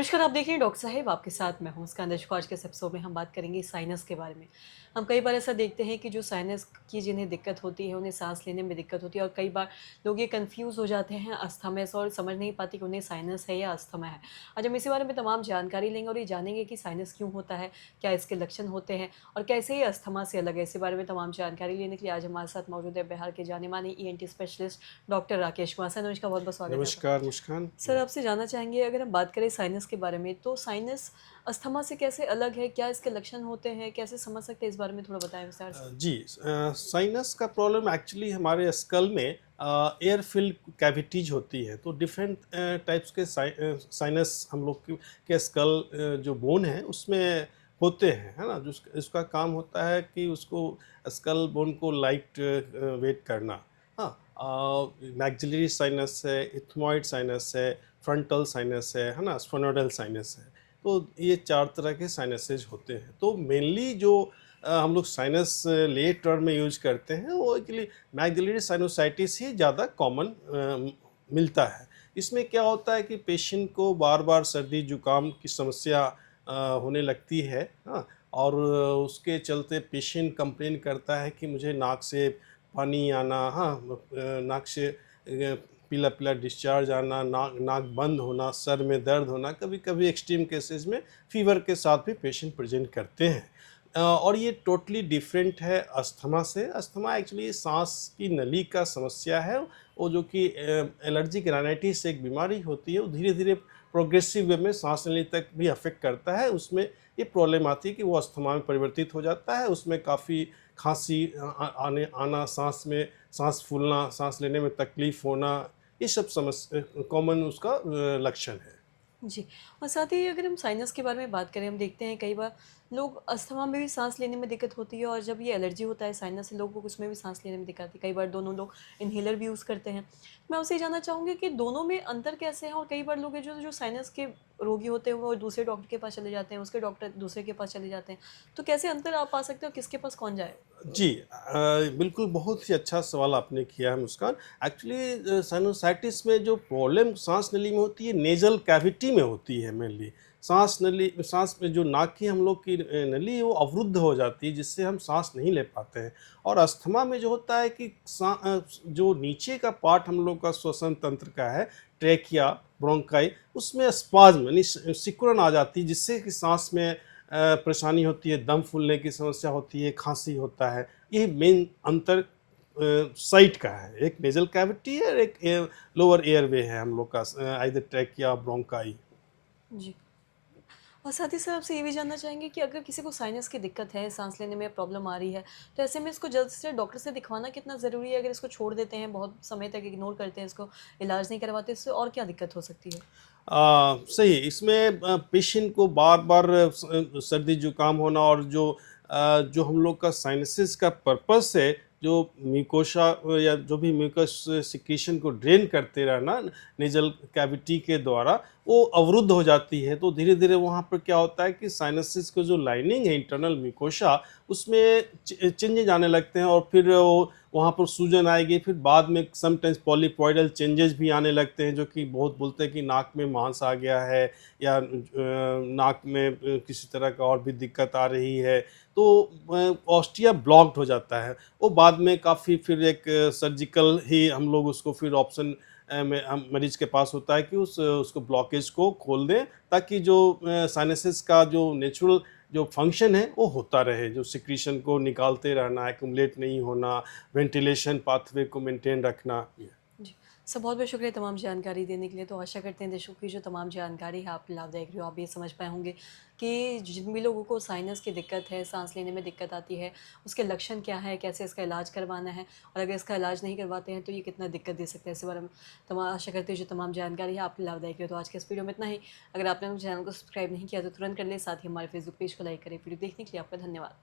नमस्कार, आप देख रहे हैं डॉक्टर साहिब, आपके साथ मैं हूँ मुस्कान दर्शकों। आज के इस एपिसोड में हम बात करेंगे साइनस के बारे में। हम कई बार ऐसा देखते हैं कि जो साइनस की जिन्हें दिक्कत होती है, उन्हें सांस लेने में दिक्कत होती है और कई बार लोग ये कंफ्यूज हो जाते हैं अस्थमा से और समझ नहीं पाते कि उन्हें साइनस है या अस्थमा है। आज हम इसी बारे में तमाम जानकारी लेंगे और ये जानेंगे कि साइनस क्यों होता है, क्या इसके लक्षण होते हैं और कैसे ये अस्थमा से अलग है। इसी बारे में तमाम जानकारी लेने के लिए आज हमारे साथ मौजूद है बिहार के जाने माने ENT specialist doctor Rakesh Kumar sir. नमस्कार, बहुत बहुत स्वागत है आपका। नमस्कार मुस्कान। सर, आपसे जानना चाहेंगे, अगर हम बात करें साइनस के बारे में, तो साइनस अस्थमा से कैसे अलग है? क्या इसके लक्षण होते हैं? कैसे समझ सकते हैं? इस बारे में थोड़ा बताएँ विस्तार से। जी, साइनस का प्रॉब्लम एक्चुअली हमारे स्कल में एयर फिल्ड कैविटीज होती है। तो डिफरेंट टाइप्स के साइनस हम लोग के स्कल जो बोन है उसमें होते हैं, है ना। जो इसका काम होता है कि उसको स्कल बोन को लाइट वेट करना। हाँ, मैक्सिलरी साइनस है, इथमॉइड साइनस है, फ्रंटल साइनस है ना, स्फेनोइडल साइनस है। तो ये चार तरह के साइनसेज होते हैं। तो मेनली जो हम लोग साइनस ले टर्म में यूज करते हैं वो एक्चुअली मैक्सिलरी साइनोसाइटिस ही ज़्यादा कॉमन मिलता है। इसमें क्या होता है कि पेशेंट को बार बार सर्दी जुकाम की समस्या होने लगती है। हाँ, और उसके चलते पेशेंट कंप्लेन करता है कि मुझे नाक से पानी आना, हाँ, नाक से पीला पीला डिस्चार्ज आना, नाक नाक बंद होना, सर में दर्द होना, कभी कभी एक्सट्रीम केसेस में फीवर के साथ भी पेशेंट प्रेजेंट करते हैं। और ये टोटली डिफरेंट है अस्थमा से। अस्थमा एक्चुअली सांस की नली का समस्या है। वो जो कि एलर्जिक राइनाइटिस एक बीमारी होती है, वो धीरे धीरे प्रोग्रेसिव वे में सांस नली तक भी अफेक्ट करता है। उसमें ये प्रॉब्लम आती है कि वो अस्थमा में परिवर्तित हो जाता है। उसमें काफ़ी खांसी आने आना, सांस में सांस फूलना, सांस लेने में तकलीफ होना, ये सब समस्या कॉमन उसका लक्षण है। जी, और साथ ही अगर हम साइनस के बारे में बात करें, हम देखते हैं कई बार लोग अस्थमा में भी साँस लेने में दिक्कत होती है और जब ये एलर्जी होता है साइनस से, लोगों को उसमें भी साँस लेने में दिक्कत आती है। कई बार दोनों लोग इन्हेलर भी यूज़ करते हैं। मैं आपसे ये जानना चाहूँगी कि दोनों में अंतर कैसे है? और कई बार लोग हैं जो जो साइनस के रोगी होते हैं, वो दूसरे डॉक्टर के पास चले जाते हैं, उसके डॉक्टर दूसरे के पास चले जाते हैं। तो कैसे अंतर आप पा सकते हो, किसके पास कौन जाए? जी, बिल्कुल बहुत ही अच्छा सवाल आपने किया है मुस्कान। एक्चुअली साइनोसाइटिस में जो प्रॉब्लम सांस नली में होती है, नेजल कैविटी में होती है मेनली। सांस नली, सांस में जो नाक की हम लोग की नली है वो अवरुद्ध हो जाती है, जिससे हम सांस नहीं ले पाते हैं। और अस्थमा में जो होता है कि जो नीचे का पार्ट हम लोग का श्वसन तंत्र का है, ट्रेकिया, ब्रोंकाई, उसमें स्पाज्म यानी सिकुड़न आ जाती है, जिससे कि सांस में परेशानी होती है, दम फूलने की समस्या होती है, खांसी होता है। ये मेन अंतर साइट का है। एक नेजल कैविटी है और एक लोअर एयरवे है हम लोग का, आइदर ट्रैकिया, ब्रोंकाई। जी। और साथ ही सर, आपसे ये भी जानना चाहेंगे कि अगर किसी को साइनस की दिक्कत है, साँस लेने में प्रॉब्लम आ रही है, तो ऐसे में इसको जल्द से डॉक्टर से दिखवाना कितना ज़रूरी है? अगर इसको छोड़ देते हैं, बहुत समय तक इग्नोर करते हैं, इसको इलाज नहीं करवाते, इससे और क्या दिक्कत हो सकती है? सही, इसमें पेशेंट को बार-बार सर्दी जुकाम होना, और जो हम लोग का साइनसेस का पर्पस है, जो म्यूकोसा या जो भी म्यूकस सिक्रीशन को ड्रेन करते रहना नेज़ल कैविटी के द्वारा, वो अवरुद्ध हो जाती है। तो धीरे-धीरे वहाँ पर क्या होता है कि साइनसेस का जो लाइनिंग है, इंटरनल म्यूकोसा, उसमें चेंजेज आने लगते हैं, और फिर वो वहाँ पर सूजन आएगी। फिर बाद में समटाइम्स पॉलीपॉइडल चेंजेस भी आने लगते हैं, जो कि बहुत बोलते हैं कि नाक में मांस आ गया है, या नाक में किसी तरह का और भी दिक्कत आ रही है। तो ऑस्टिया ब्लॉक्ड हो जाता है। वो बाद में काफ़ी फिर एक सर्जिकल ही हम लोग उसको फिर ऑप्शन में हम मरीज के पास होता है कि उसको ब्लॉकेज को खोल दें, ताकि जो साइनसेस का जो नेचुरल जो फंक्शन है वो होता रहे, जो सिक्रीशन को निकालते रहना, एक्युमुलेट नहीं होना, वेंटिलेशन पाथवे को मेंटेन रखना। जी। सर, बहुत-बहुत शुक्रिया तमाम जानकारी देने के लिए। तो आशा करते हैं दर्शकों की जो तमाम जानकारी है आपके लाभदायक रही हो। आप ये समझ पाए होंगे कि जिन भी लोगों को साइनस की दिक्कत है, साँस लेने में दिक्कत आती है, उसके लक्षण क्या है, कैसे इसका इलाज करवाना है और अगर इसका इलाज नहीं करवाते हैं तो ये कितना दिक्कत दे सकता है। इसी बारे में आशा करते हैं जो तमाम जानकारी है आपके लाभदायक रही हो। तो आज के इस वीडियो में इतना ही। अगर आपने मेरे चैनल को सब्सक्राइब नहीं किया तो तुरंत कर लें। साथ ही हमारे फेसबुक पेज को लाइक करें। वीडियो देखने के लिए आपका धन्यवाद।